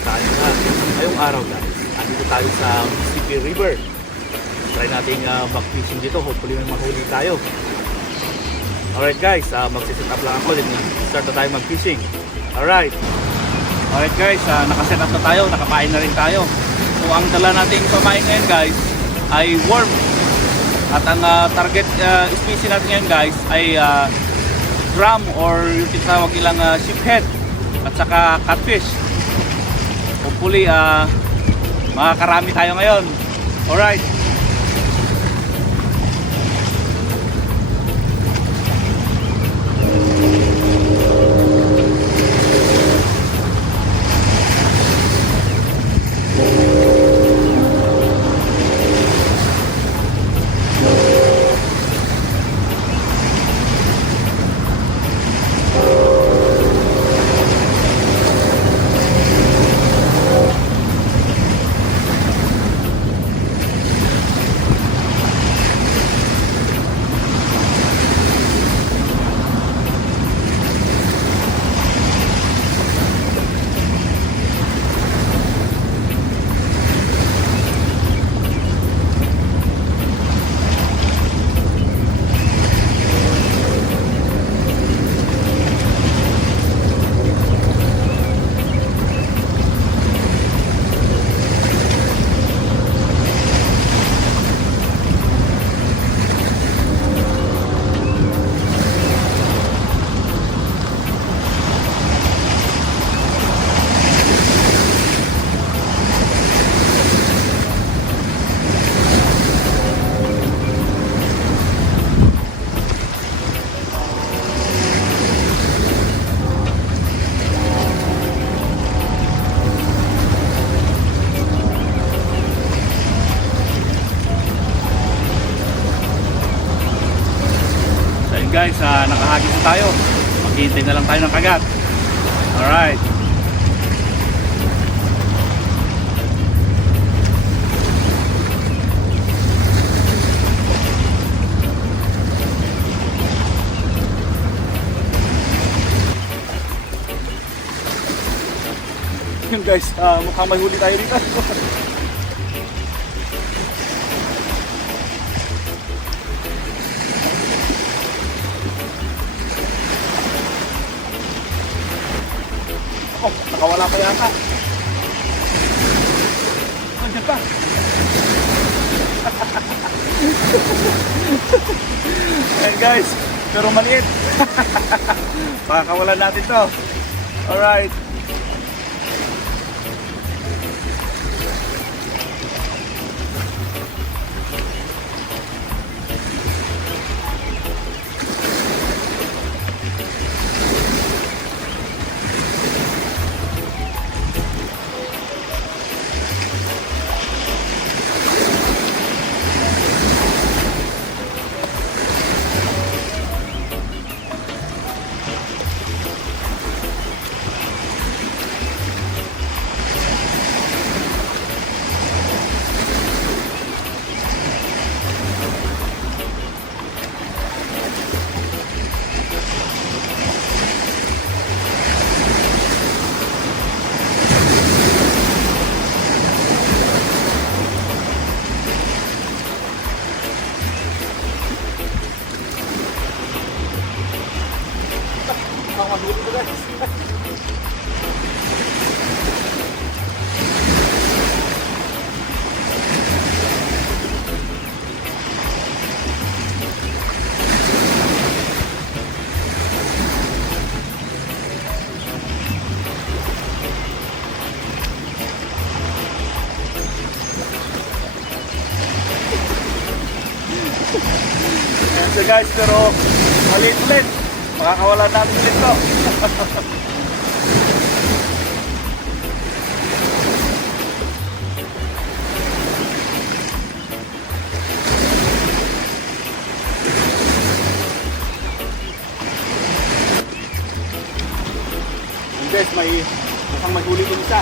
saan na. Ngayong araw guys, andito tayo sa Mississippi River. Try natin mag-fishing dito. Hopefully may mahuli tayo. Alright guys, magsiset up lang ako. Then start na tayo mag-fishing. Alright guys, nakaset up na tayo. Nakapain na rin tayo. So ang dala nating pamain ngayon guys ay worm. At ang target species natin ngayon guys ay drum or yung tinatawag nilang sheephead at saka catfish. Hopefully makakarami tayo ngayon. Alright. Guys, nakahagis na tayo. Maghihintay na lang tayo ng kagat. Alright. Yun guys, mukhang may huli tayo dito. Oh, nakawala pa yata. Nandiyan pa. Ayan guys, pero maliit. Pakakawalan natin to. Alright. So guys, pero maliit ulit. Makakawalan natin ulit to. Guys, mukhang may huli ko isa.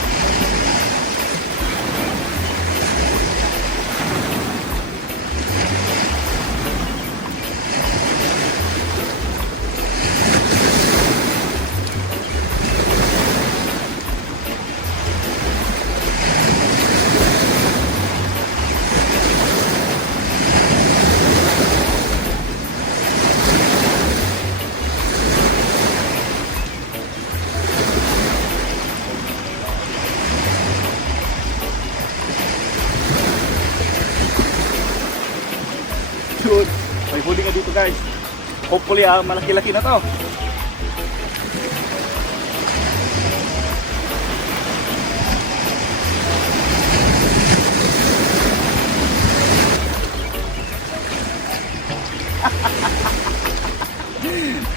Yun. May huli nga dito guys. Hopefully malaki-laki na to.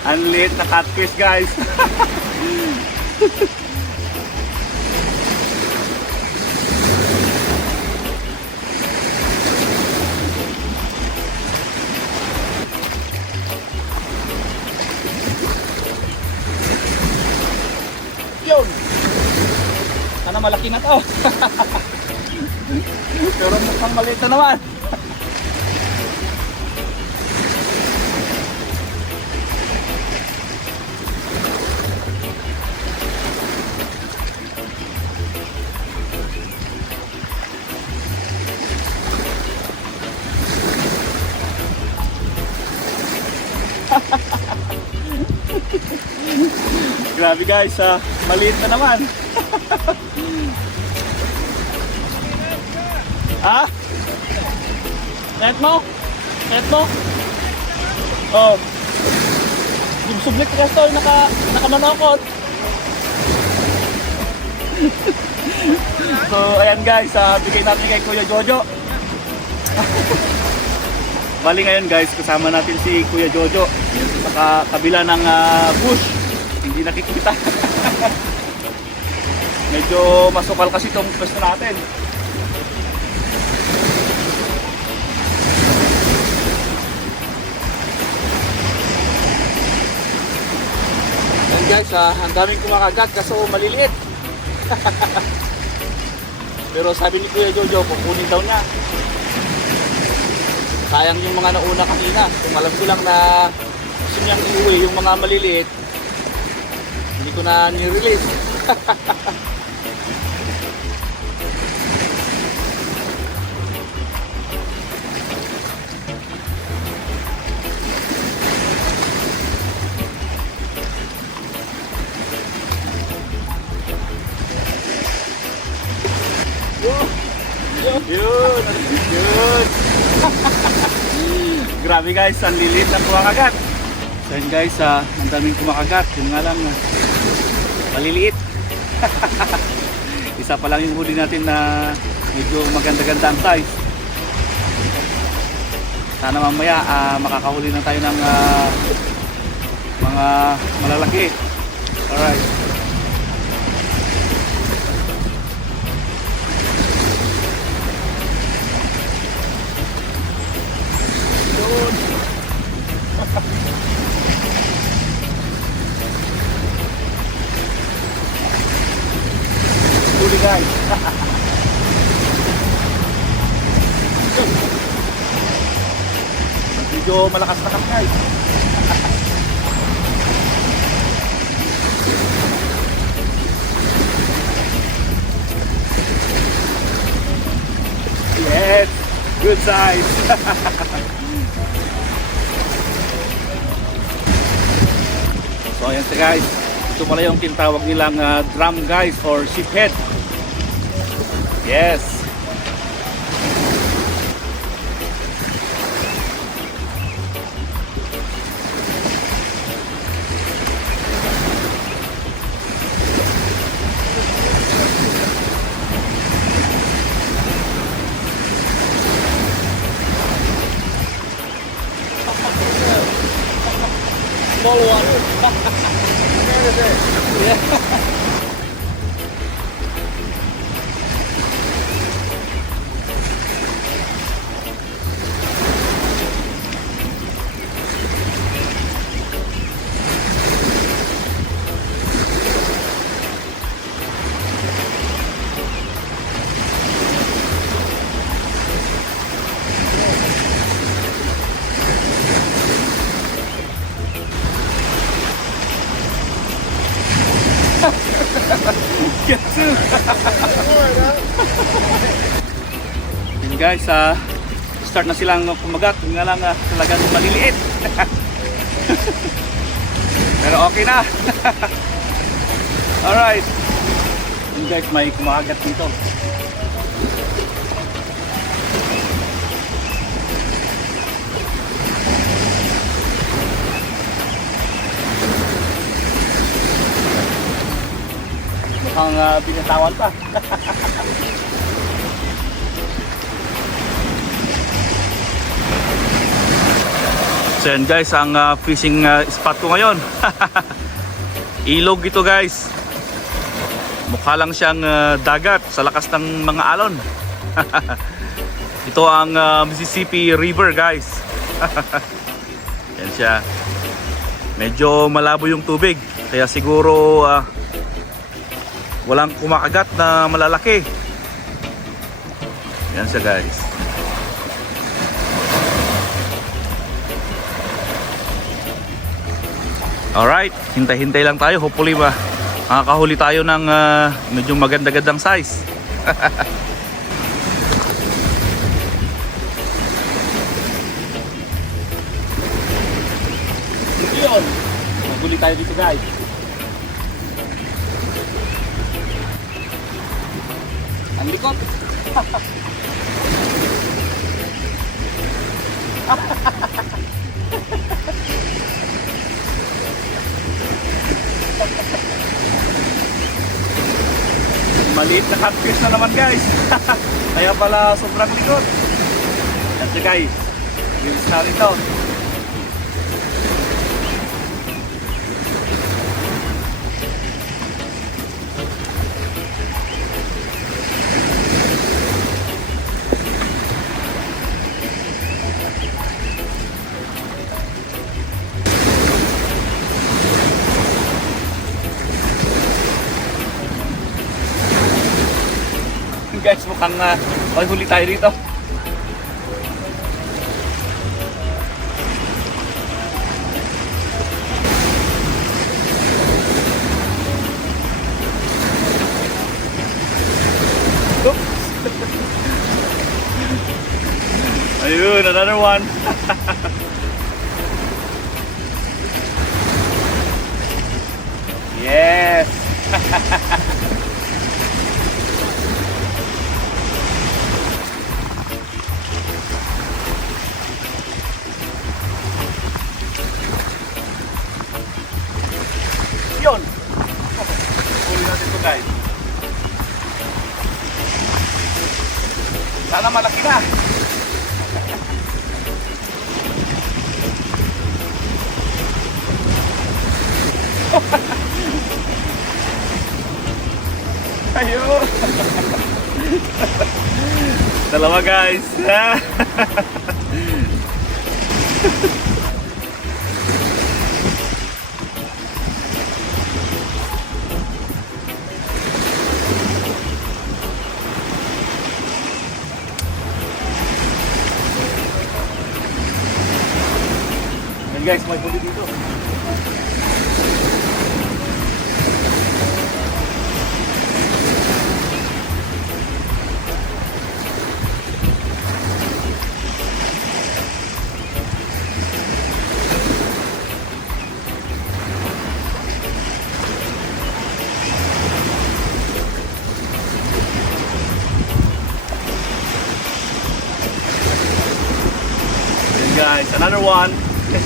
Ang liit na catfish guys. Yun. Sana malaki na to. Pero mukhang maliit na naman. Grabe guys, maliit na naman. Ha? Net mo? Net mo? Oh. Yung sublik ka store, nakamanokot. So, ayan guys, bigay natin kay Kuya Jojo. Bali ngayon guys, kasama natin si Kuya Jojo sa kabila ng bush. Hindi nakikita. Medyo masukal kasi itong pwesto natin. Ayan guys, ang daming kumakagat kaso maliliit. Pero sabi ni Kuya Jojo, kukunin daw niya. Sayang yung mga nauna kanina. Kung alam ko lang na gusto niyang iuwi yung mga maliliit, hindi ko na ni-release. Yun. Grabe guys, ang lilit ng kumakagat. So yun guys, ang daming kumakagat. Yun nga lang, maliliit. Isa pa lang yung huli natin na medyo maganda-ganda ang size. Sana mamaya makakahuli na tayo ng mga malalaki. Alright. Huli guys. Medyo malakas-lakas guys. Yes, good size. So ayan siya guys, ito pala yung tinatawag nilang drum guys or sheephead. Yes. Small one. Yeah. Get to. Yun guys, start na silang kumagat. Yung nga lang talagang maliliit. Pero okay na. Alright. Yun guys, may kumagat dito. Mukhang binatawan pa. So yan guys, ang fishing spot ko ngayon. Ilog ito guys. Mukha lang siyang dagat sa lakas ng mga alon. Ito ang Mississippi River guys. Yan siya. Medyo malabo yung tubig, kaya siguro walang kumakagat na malalaki. Yan siya guys. Alright, hintay-hintay lang tayo. Hopefully makakahuli tayo ng medyo maganda-gandang size. Yun, maghuli tayo dito guys. Ang likot. Maliit na catfish na naman guys. Kaya pala sobrang likod. At guys, release na rin ito. Guys, mukhang may huli tayo dito. Oops. Ayun, another one. Yes. Yun. Huli natin ito guys. Sana malaki na. Ayun. Dalawa guys. Guys, may huli dito. Yan guys, another one. So,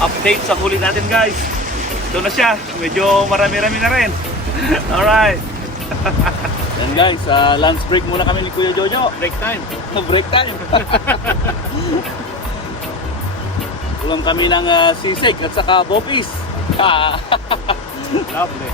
update sa huli natin guys. Ito na siya. Medyo marami-rami na rin. Alright. Yan guys, lunch break muna kami ni Kuya Jojo. Break time. Break time. Ulam kami ng sisig at saka bopis. Lovely.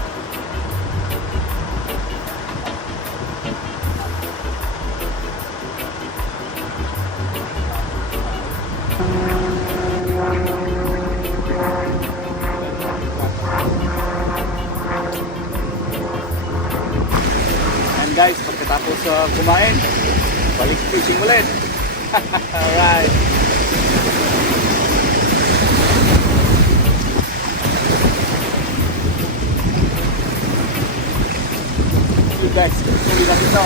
And guys, pagkatapos kumain, balik fishing ulit. Alright. You guys, huli natin ito.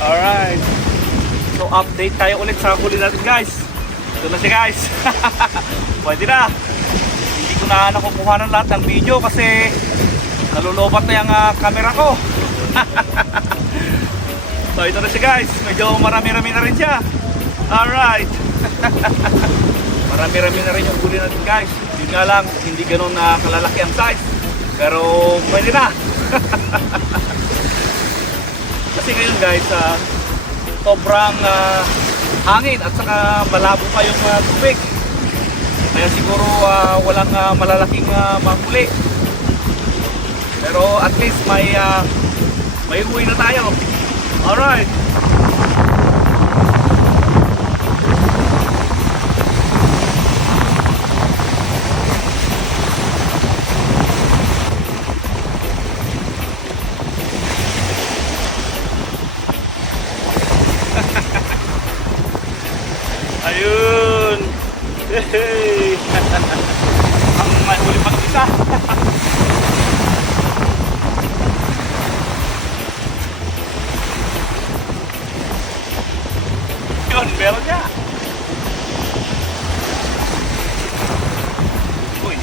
Alright. So update tayo ulit sa huli natin guys. Ito na siya guys. Pwede na. Hindi ko na nakukuha ng lahat ng video kasi nalulobat na yung camera ko. So ito na siya guys. Medyo marami-rami na rin siya. Alright. Marami-rami na rin yung huli natin guys. Yun nga lang, hindi ganun kalalaki ang size. Pero pwede na. Kasi ngayon guys, sobrang hangin at saka malabo pa yung tubig. Kaya siguro walang malalaking mahuli. Pero at least may uwi na tayo. Alright. Ayun. Hey. Ang may huli pa ng isa. Yun, meron niya. Uy.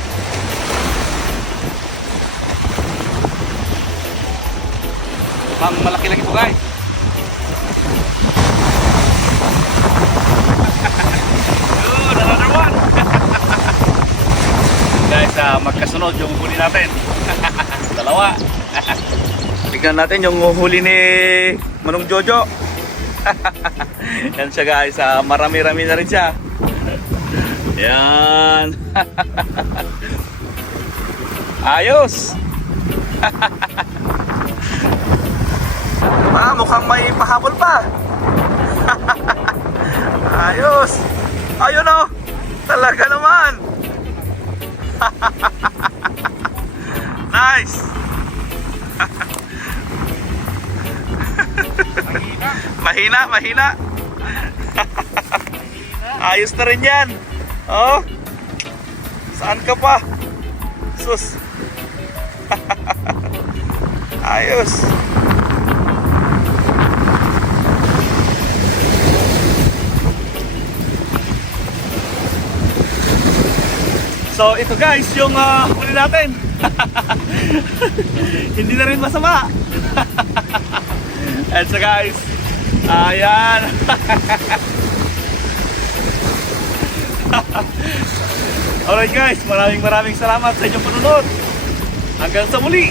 Pang malaki lang ito guys. Yun, another one. Guys, magkasunod yung huli natin. Dalawa. Tignan natin yung huli ni Manong Jojo. Yan siya guys, marami-rami na rin siya. Yan. Ayos. Mukhang may pahabol pa. Ayos. Ayun o. Talaga naman. Nice. Mahina, mahina. Ayos na rin yan. Oh. Saan ka pa? Sus. Ayos. So ito guys yung huli natin. Hindi na rin masama. And so guys, ayan. Alright guys, maraming salamat sa inyong panunod. Hanggang sa muli.